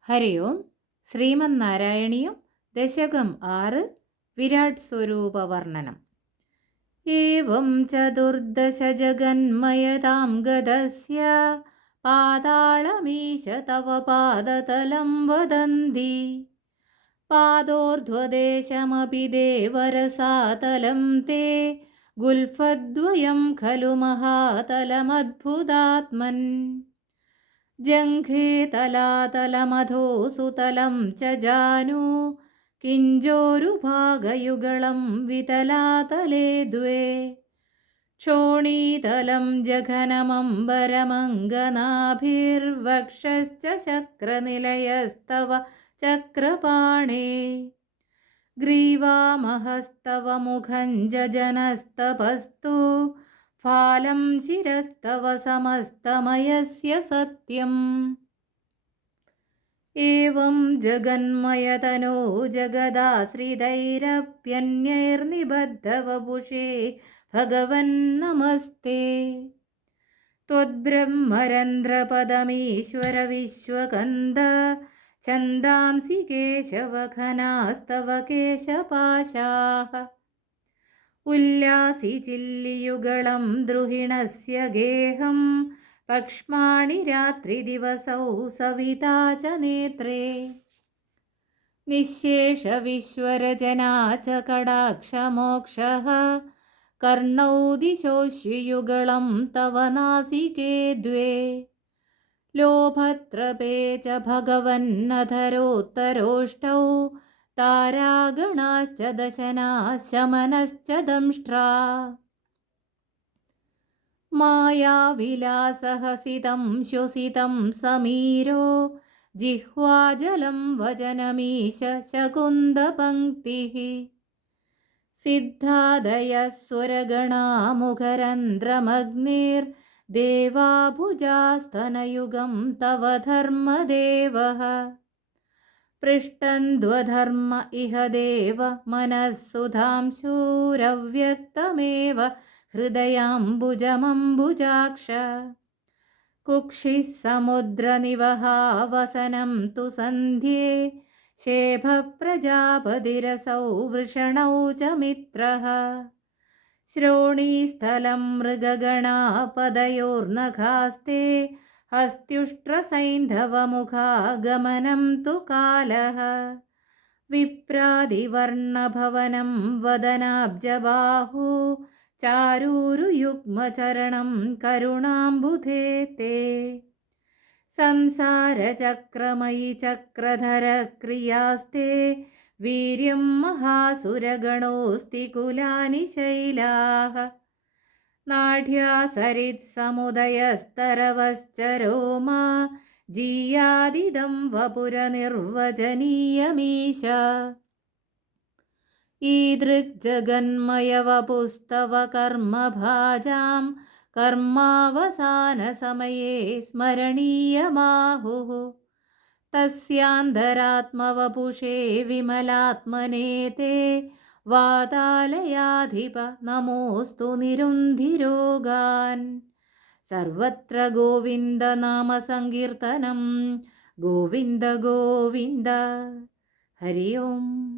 ഹരി ഓം. ശ്രീമന്നാരായണീയം ദശകം ആറ് വിരാട് സ്വരൂപ വർണനം ഏവം ചതുർദശ ജഗന്മയതാം ഗതസ്യ പാതാളമീശ തവ പാദതലം വദന്തി. പാദോർധ്വദേശമപി ദേവരസാതലം തേ. ഗുൽഫദ്വയം ഖലു മഹാതലമദ്ഭുതാത്മൻ. ജംഘീതലാതലമധോസുതലം ച ജാനു. കിഞ്ചോരുഭാഗയുഗളം വിതലാതലേ ദ്വേ. ക്ഷോണീതലം ജഘനമംബരമംഗനാഭിർവക്ഷശ്ച ശക്രനിലയസ്തവ ചക്രപാണേ. ഗ്രീവാമഹസ്തവ മുഖം ജനസ്തപസ്തു फालं शिरस्तव समस्तमयस्य सत्यम् एवं जगन्मयतनो जगदाश्रितैरप्यन्यैर्निबद्धवपुषे भगवन्नमस्ते त्वद्ब्रह्मरन्ध्रपदमीश्वरविश्वकन्द छन्दांसि केशवघनास्तव केशपाशाः ഉല്ലാസി ചില്ലിയുഗളം ദ്രുഹിണസ്യ ഗേഹം. പക്ഷാണി രാത്രി ദിവസൗ സവിതാ ച നേത്രേ. നിശേഷ വിശ്വരചനാ ച കടാക്ഷമോക്ഷ. കർണൗ ദിശോശ്വിയുഗളം തവ നാസികേ ദ്വേ. ലോഭത്രപേ ച ഭഗവന്നധരോത്തരോഷ്ടൗ. താരാഗണാശ്ച ദശനാശമനശ്ച ദംഷ്ട്ര മായാവിലാസഹസിതം ശ്വസിതം സമീരോ ജിഹ്വാജലം വചനമീശ ശകുന്തപങ്ക്തി സിദ്ധാദയസ്വരഗണാമുഖരന്ധ്രമഗ്നിർ ദേവാഭുജാസ്തനയുഗം തവ ധർമ്മദേവ पृष्टन्द्वधर्म इह देव मनःसुधांशूरव्यक्तमेव हृदयाम्बुजमम्बुजाक्ष कुक्षिः समुद्रनिवहावसनं तु सन्ध्ये शेभप्रजापतिरसौ वृषणौ च मित्रः श्रोणीस्थलं मृगगणापदयोर्नखास्ते हस्त्युष्ट्रसैन्धवमुखागमनं तु कालः विप्रादिवर्णभवनं वदनाब्जबाहु चारूरुयुग्मचरणं करुणाम्बुधे ते संसारचक्रमयि चक्रधरक्रियास्ते वीर्यं महासुरगणोऽस्ति कुलानि शैलाः नाढ्या सरित्समुदयस्तरवश्च रोमा जीयादिदं वपुरनिर्वचनीयमीश ईदृग्जगन्मयवपुस्तव कर्मभाजां कर्मावसानसमये स्मरणीयमाहुः तस्यान्तरात्मवपुषे വാതാലയാധിപ നമോസ്തു നിരുന്ധിരോഗാൻ. സർവത്ര ഗോവിന്ദ നാമ സങ്കീർത്തനം ഗോവിന്ദ ഗോവിന്ദ. ഹരി ഓം